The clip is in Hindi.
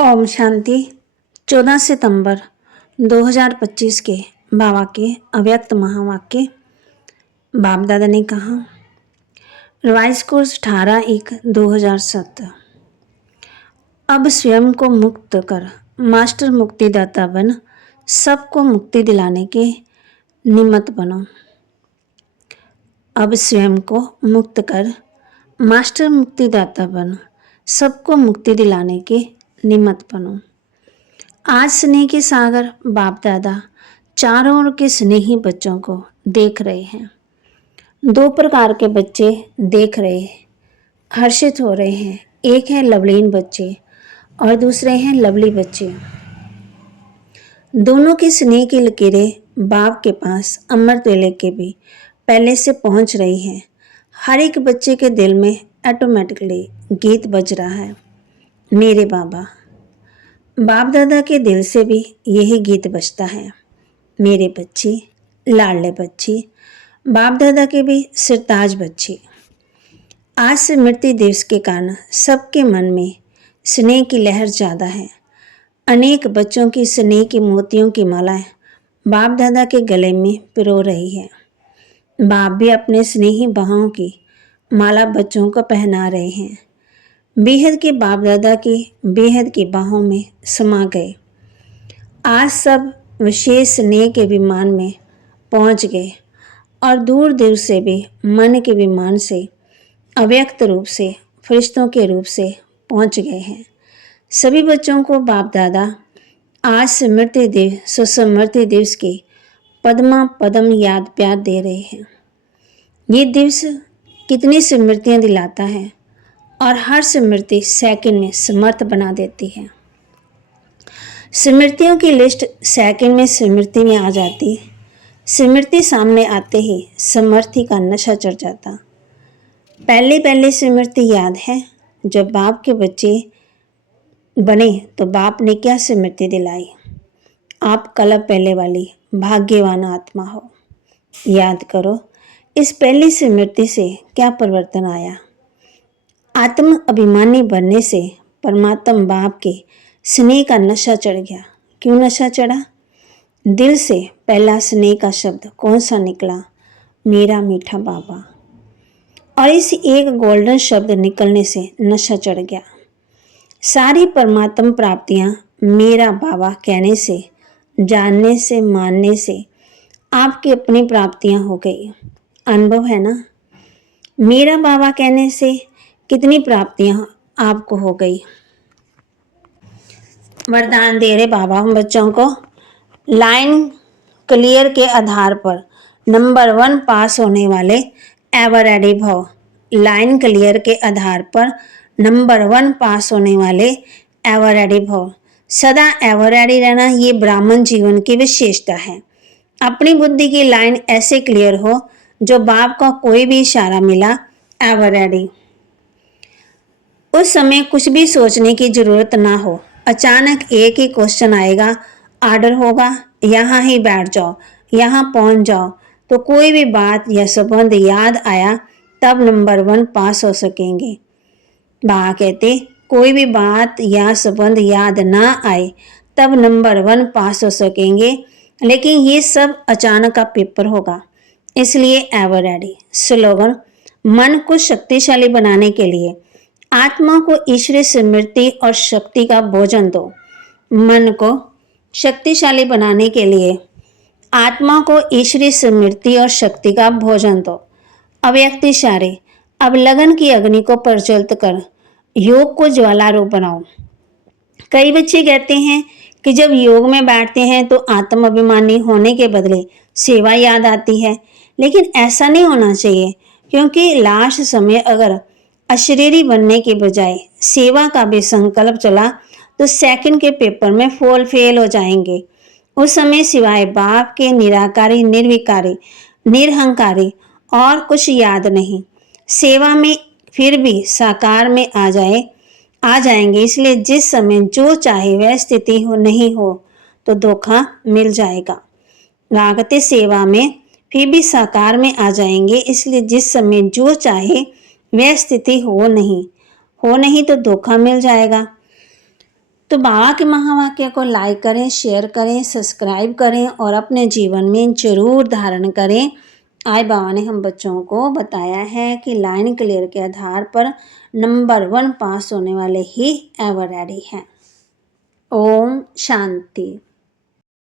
ओम शांति। 14 सितंबर 2025 के बाबा के अव्यक्त महावाक्य। बाप दादा ने कहा, रिवाइज कोर्स 18/1/2007। अब स्वयं को मुक्त कर मास्टर मुक्तिदाता बन सबको मुक्ति दिलाने के निमित्त बनो। अब स्वयं को मुक्त कर मास्टर मुक्तिदाता बन सबको मुक्ति दिलाने के निमित्त बनो। आज स्नेह के सागर बाप दादा चारों ओर के स्नेही बच्चों को देख रहे हैं। दो प्रकार के बच्चे देख रहे हैं, हर्षित हो रहे हैं। एक है लवलीन बच्चे और दूसरे हैं लवली बच्चे। दोनों की स्नेह की लकीरें बाप के पास अमृत वेले के भी पहले से पहुंच रही हैं। हर एक बच्चे के दिल में ऑटोमेटिकली गीत बज रहा है, मेरे बाबा। बाप दादा के दिल से भी यही गीत बजता है, मेरे बच्चे, लाडले बच्चे, बाप दादा के भी सिरताज बच्चे। आज से मृत्यु दिवस के कारण सबके मन में स्नेह की लहर ज़्यादा है। अनेक बच्चों की स्नेह की मोतियों की मालाएं बाप दादा के गले में पिरो रही है। बाप भी अपने स्नेही बाहों की माला बच्चों को पहना रहे हैं। बेहद के बाप दादा की बेहद की बाहों में समा गए। आज सब विशेष स्नेह के विमान में पहुंच गए और दूर दूर से भी मन के विमान से अव्यक्त रूप से फरिश्तों के रूप से पहुंच गए हैं। सभी बच्चों को बाप दादा आज स्मृति दिवस सुस्मृति दिवस की पद्मा पद्म याद प्यार दे रहे हैं। ये दिवस कितनी स्मृतियाँ दिलाता है और हर स्मृति सेकंड में समर्थ बना देती है। स्मृतियों की लिस्ट सेकंड में स्मृति में आ जाती। स्मृति सामने आते ही समर्थी का नशा चढ़ जाता। पहले स्मृति याद है, जब बाप के बच्चे बने तो बाप ने क्या स्मृति दिलाई। आप कल पहले वाली भाग्यवान आत्मा हो। याद करो, इस पहली स्मृति से क्या परिवर्तन आया। आत्म अभिमानी बनने से परमात्मा बाप के स्नेह का नशा चढ़ गया। क्यों नशा चढ़ा? दिल से पहला स्नेह का शब्द कौन सा निकला? मेरा मीठा बाबा। और इस एक गोल्डन शब्द निकलने से नशा चढ़ गया। सारी परमात्मा प्राप्तियां मेरा बाबा कहने से, जानने से, मानने से आपकी अपनी प्राप्तियां हो गई। अनुभव है ना? मेरा बाबा कहने से कितनी प्राप्तियां आपको हो गई। वरदान दे रहे बाबा हम बच्चों को। लाइन क्लियर के आधार पर नंबर 1 पास होने वाले एवर रेडी भव। लाइन क्लियर के आधार पर नंबर 1 पास होने वाले एवर रेडी भव। सदा एवर रेडी रहना ये ब्राह्मण जीवन की विशेषता है। अपनी बुद्धि की लाइन ऐसे क्लियर हो, जो बाप का कोई भी इशारा मिला एवर रेडी। उस समय कुछ भी सोचने की जरूरत ना हो। अचानक एक ही क्वेश्चन आएगा, आर्डर होगा, यहाँ ही बैठ जाओ, यहाँ पहुँच जाओ। तो कोई भी बात या संबंध याद आया तब नंबर 1 पास हो सकेंगे। बाबा कहते कोई भी बात या संबंध याद ना आए तब नंबर 1 पास हो सकेंगे, लेकिन ये सब अचानक का पेपर होगा, इसलिए एवर रेडी। स्लोगन, मन को शक्तिशाली बनाने के लिए आत्मा को ईश्वरीय स्मृति और शक्ति का भोजन दो। मन को शक्तिशाली बनाने के लिए आत्मा को ईश्वरीय स्मृति और शक्ति का भोजन दो। अव्यक्त इशारे, अब लगन की अग्नि को प्रज्वलित कर योग को ज्वाला रूप बनाओ। कई बच्चे कहते हैं कि जब योग में बैठते हैं तो आत्म अभिमानी होने के बदले सेवा याद आती है, लेकिन ऐसा नहीं होना चाहिए, क्योंकि लास्ट समय अगर अशरीरी बनने के बजाय सेवा का भी संकल्प चला तो सेकंड के पेपर में फेल हो जाएंगे। उस समय सिवाय बाप के निराकारी, निर्विकारी, निरहंकारी और कुछ याद नहीं। सेवा में फिर भी साकार में आ जाएंगे। इसलिए जिस समय जो चाहे वह स्थिति हो नहीं हो तो धोखा मिल जाएगा। लागते सेवा में फिर भी साकार में आ जाएंगे। इसलिए जिस समय जो चाहे वह स्थिति हो नहीं तो धोखा मिल जाएगा। तो बाबा के महावाक्य को लाइक करें, शेयर करें, सब्सक्राइब करें और अपने जीवन में जरूर धारण करें। आज बाबा ने हम बच्चों को बताया है कि लाइन क्लियर के आधार पर नंबर 1 पास होने वाले ही एवर रेडी हैं। ओम शांति।